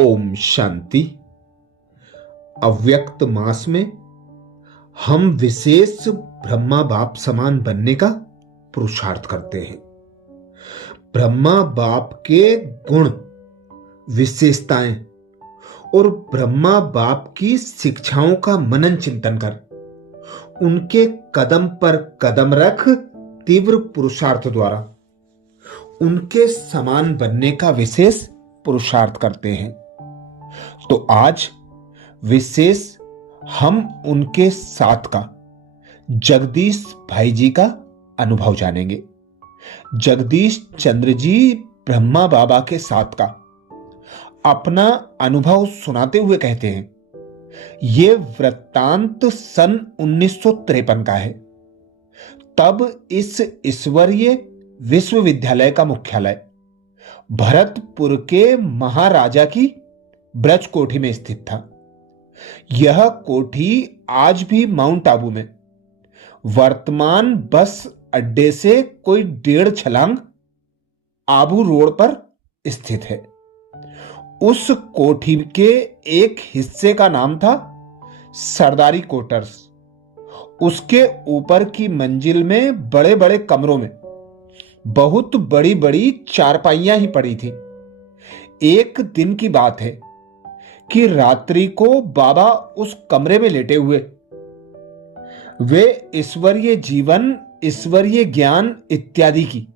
ओम शांति। अव्यक्त मास में हम विशेष ब्रह्मा बाप समान बनने का पुरुषार्थ करते हैं। ब्रह्मा बाप के गुण, विशेषताएं और ब्रह्मा बाप की शिक्षाओं का मनन चिंतन कर उनके कदम पर कदम रख तीव्र पुरुषार्थ द्वारा उनके समान बनने का विशेष पुरुषार्थ करते हैं। तो आज विशेष हम उनके साथ का जगदीश भाई जी का अनुभव जानेंगे। जगदीश चंद्र जी ब्रह्मा बाबा के साथ का अपना अनुभव सुनाते हुए कहते हैं, ये वृत्तांत सन 1953 का है। तब इस ईश्वरीय विश्वविद्यालय का मुख्यालय भरतपुर के महाराजा की ब्रज कोठी में स्थित था। यह कोठी आज भी माउंट आबू में वर्तमान बस अड्डे से कोई 1.5 छलांग आबू रोड पर स्थित है। उस कोठी के एक हिस्से का नाम था सरदारी क्वार्टर्स। उसके ऊपर की मंजिल में बड़े बड़े कमरों में बहुत बड़ी बड़ी चारपाइयां ही पड़ी थी। एक दिन की बात है कि रात्रि को बाबा उस कमरे में लेटे हुए वे ईश्वरीय जीवन, ईश्वरीय ज्ञान इत्यादि की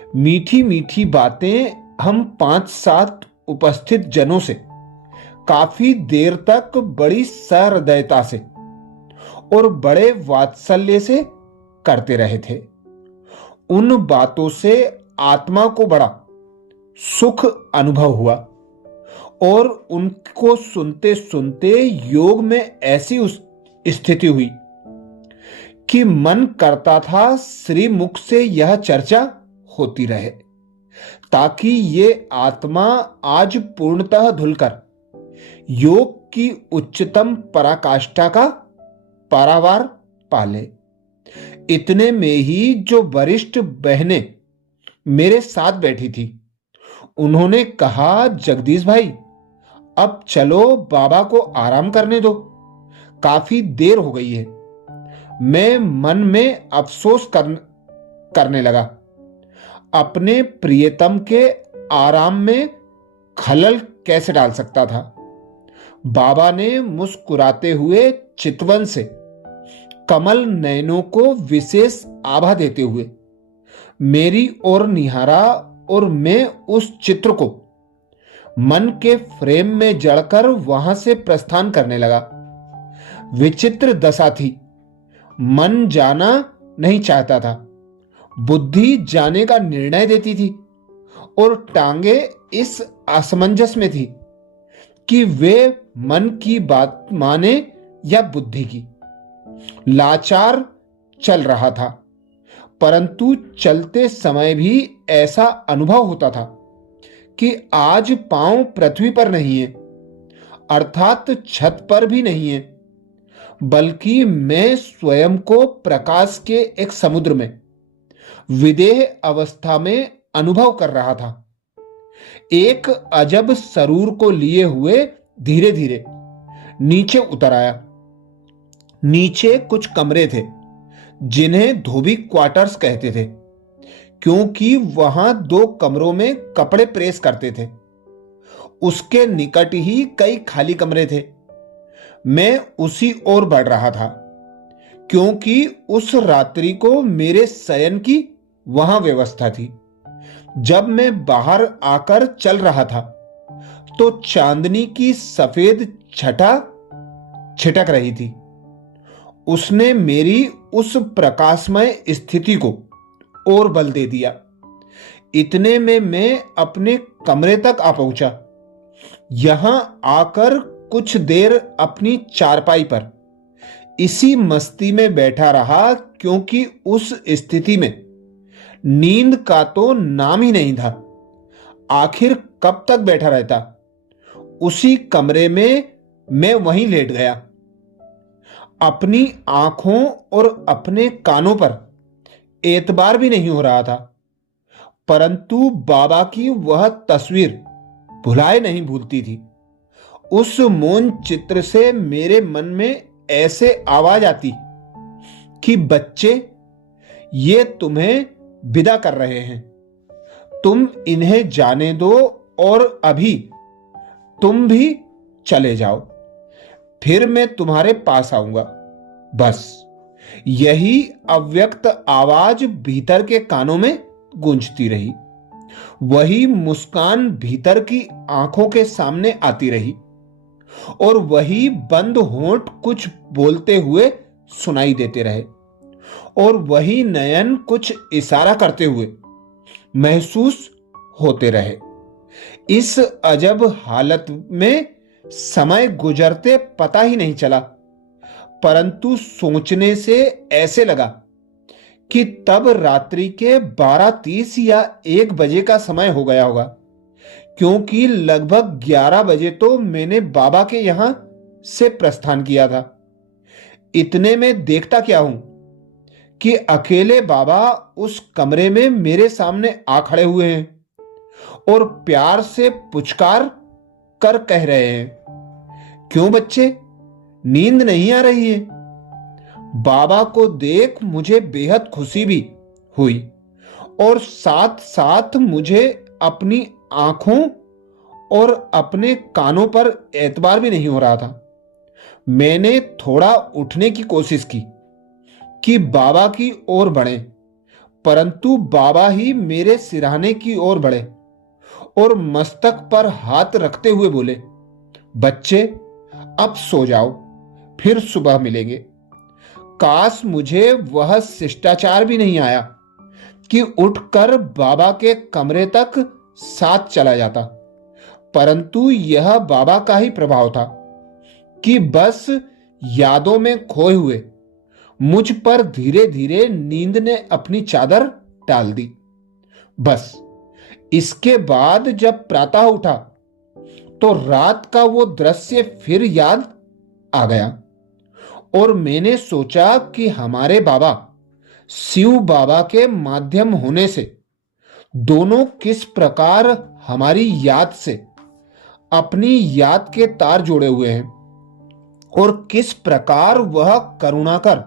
मीठी मीठी बातें हम 5-7 उपस्थित जनों से काफी देर तक बड़ी सहृदयता से और बड़े वात्सल्य से करते रहे थे। उन बातों से आत्मा को बड़ा सुख अनुभव हुआ और उनको सुनते सुनते योग में ऐसी स्थिति हुई कि मन करता था श्रीमुख से यह चर्चा होती रहे, ताकि ये आत्मा आज पूर्णतः धुलकर योग की उच्चतम पराकाष्ठा का पारावार पाले। इतने में ही जो वरिष्ठ बहनें मेरे साथ बैठी थी, उन्होंने कहा, जगदीश भाई अब चलो बाबा को आराम करने दो, काफी देर हो गई है। मैं मन में अफसोस करने लगा, अपने प्रियतम के आराम में खलल कैसे डाल सकता था। बाबा ने मुस्कुराते हुए चितवन से कमल नयनों को विशेष आभा देते हुए मेरी ओर निहारा और मैं उस चित्र को मन के फ्रेम में जड़कर वहां से प्रस्थान करने लगा। विचित्र दशा थी। मन जाना नहीं चाहता था, बुद्धि जाने का निर्णय देती थी और टांगे इस असमंजस में थी कि वे मन की बात माने या बुद्धि की। लाचार चल रहा था, परंतु चलते समय भी ऐसा अनुभव होता था कि आज पांव पृथ्वी पर नहीं है, अर्थात छत पर भी नहीं है, बल्कि मैं स्वयं को प्रकाश के एक समुद्र में विदेह अवस्था में अनुभव कर रहा था। एक अजब सरूर को लिए हुए धीरे धीरे नीचे उतर आया। नीचे कुछ कमरे थे जिन्हें धोबी क्वार्टर्स कहते थे, क्योंकि वहां 2 कमरों में कपड़े प्रेस करते थे। उसके निकट ही कई खाली कमरे थे। मैं उसी ओर बढ़ रहा था, क्योंकि उस रात्रि को मेरे शयन की वहां व्यवस्था थी। जब मैं बाहर आकर चल रहा था तो चांदनी की सफेद छटा छिटक रही थी। उसने मेरी उस प्रकाशमय स्थिति को और बल दे दिया। इतने में मैं अपने कमरे तक आ पहुंचा। यहां आकर कुछ देर अपनी चारपाई पर इसी मस्ती में बैठा रहा, क्योंकि उस स्थिति में नींद का तो नाम ही नहीं था। आखिर कब तक बैठा रहता। उसी कमरे में मैं वहीं लेट गया। अपनी आंखों और अपने कानों पर एतबार भी नहीं हो रहा था, परंतु बाबा की वह तस्वीर भुलाए नहीं भूलती थी। उस मौन चित्र से मेरे मन में ऐसे आवाज आती कि बच्चे, ये तुम्हें विदा कर रहे हैं, तुम इन्हें जाने दो और अभी तुम भी चले जाओ, फिर मैं तुम्हारे पास आऊंगा। बस यही अव्यक्त आवाज भीतर के कानों में गूंजती रही। वही मुस्कान भीतर की आंखों के सामने आती रही और वही बंद होंठ कुछ बोलते हुए सुनाई देते रहे और वही नयन कुछ इशारा करते हुए महसूस होते रहे। इस अजब हालत में समय गुजरते पता ही नहीं चला, परंतु सोचने से ऐसे लगा कि तब रात्रि के 12:30 या 1 बजे का समय हो गया होगा, क्योंकि लगभग 11 बजे तो मैंने बाबा के यहां से प्रस्थान किया था। इतने में देखता क्या हूं कि अकेले बाबा उस कमरे में मेरे सामने आ खड़े हुए हैं और प्यार से पुचकार कर कह रहे हैं, क्यों बच्चे, नींद नहीं आ रही है? बाबा को देख मुझे बेहद खुशी भी हुई और साथ साथ मुझे अपनी आंखों और अपने कानों पर एतबार भी नहीं हो रहा था। मैंने थोड़ा उठने की कोशिश की कि बाबा की ओर बढ़े, परंतु बाबा ही मेरे सिरहाने की ओर बढ़े और मस्तक पर हाथ रखते हुए बोले, बच्चे अब सो जाओ, फिर सुबह मिलेंगे। काश मुझे वह शिष्टाचार भी नहीं आया कि उठकर बाबा के कमरे तक साथ चला जाता, परंतु यह बाबा का ही प्रभाव था कि बस यादों में खोए हुए मुझ पर धीरे धीरे नींद ने अपनी चादर डाल दी। बस इसके बाद जब प्रातः उठा तो रात का वो दृश्य फिर याद आ गया और मैंने सोचा कि हमारे बाबा शिव बाबा के माध्यम होने से दोनों किस प्रकार हमारी याद से अपनी याद के तार जोड़े हुए हैं और किस प्रकार वह करुणाकर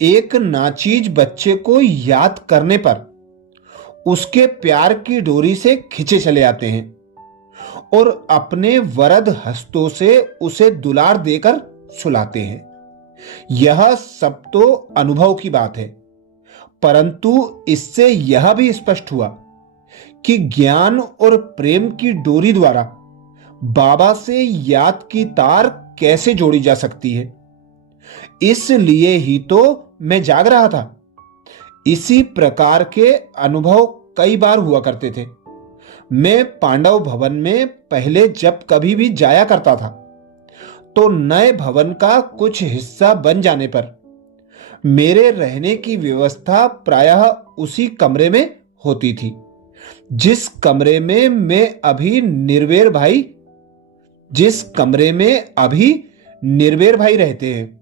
एक नाचीज बच्चे को याद करने पर उसके प्यार की डोरी से खिंचे चले आते हैं और अपने वरद हस्तों से उसे दुलार देकर सुलाते हैं। यह सब तो अनुभव की बात है, परंतु इससे यह भी स्पष्ट हुआ कि ज्ञान और प्रेम की डोरी द्वारा बाबा से याद की तार कैसे जोड़ी जा सकती है। इसलिए ही तो मैं जाग रहा था। इसी प्रकार के अनुभव कई बार हुआ करते थे। मैं पांडव भवन में पहले जब कभी भी जाया करता था तो नए भवन का कुछ हिस्सा बन जाने पर मेरे रहने की व्यवस्था प्रायः उसी कमरे में होती थी जिस कमरे में अभी निर्वेर भाई रहते हैं।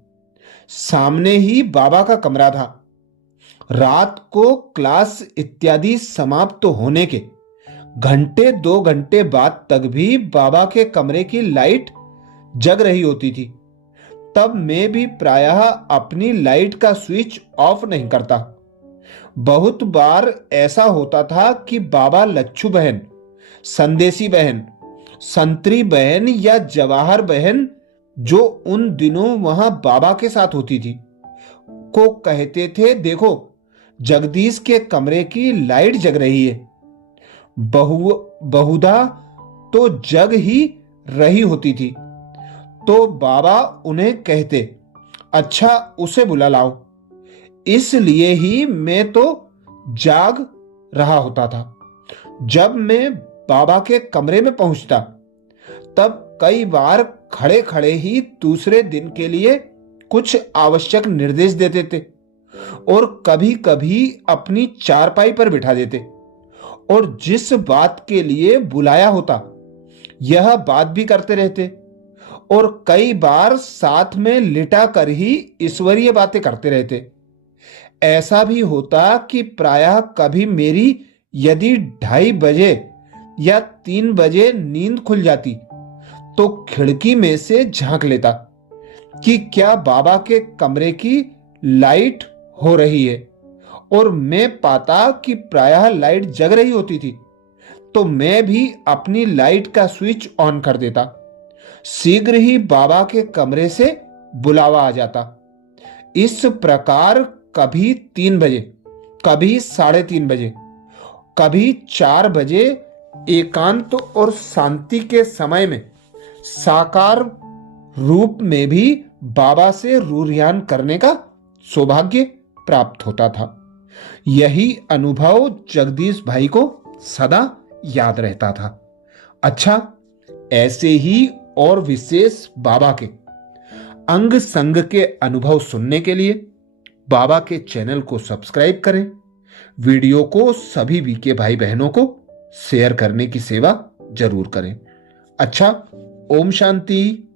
सामने ही बाबा का कमरा था। रात को क्लास इत्यादि समाप्त होने के 1-2 घंटे बाद तक भी बाबा के कमरे की लाइट जग रही होती थी। तब मैं भी प्रायः अपनी लाइट का स्विच ऑफ नहीं करता। बहुत बार ऐसा होता था कि बाबा लच्छू बहन, संदेशी बहन, संतरी बहन या जवाहर बहन, जो उन दिनों वहां बाबा के साथ होती थी, को कहते थे, देखो जगदीश के कमरे की लाइट जग रही है। बहुधा तो जग ही रही होती थी तो बाबा उन्हें कहते, अच्छा उसे बुला लाओ। इसलिए ही मैं तो जाग रहा होता था। जब मैं बाबा के कमरे में पहुंचता तब कई बार खड़े खड़े ही दूसरे दिन के लिए कुछ आवश्यक निर्देश देते थे और कभी कभी अपनी चारपाई पर बिठा देते और जिस बात के लिए बुलाया होता यह बात भी करते रहते और कई बार साथ में लिटा कर ही ईश्वरीय बातें करते रहते। ऐसा भी होता कि प्रायः कभी मेरी यदि 2:30 बजे या 3 बजे नींद खुल जाती तो खिड़की में से झांक लेता कि क्या बाबा के कमरे की लाइट हो रही है, और मैं पाता कि प्रायः लाइट जग रही होती थी। तो मैं भी अपनी लाइट का स्विच ऑन कर देता। शीघ्र ही बाबा के कमरे से बुलावा आ जाता। इस प्रकार कभी 3 बजे, कभी 3:30 बजे, कभी 4 बजे एकांत और शांति के समय में साकार रूप में भी बाबा से रूरियान करने का सौभाग्य प्राप्त होता था। यही अनुभव जगदीश भाई को सदा याद रहता था। अच्छा, ऐसे ही और विशेष बाबा के अंग संग के अनुभव सुनने के लिए बाबा के चैनल को सब्सक्राइब करें। वीडियो को सभी वीके भाई बहनों को शेयर करने की सेवा जरूर करें। अच्छा, ओम शांति।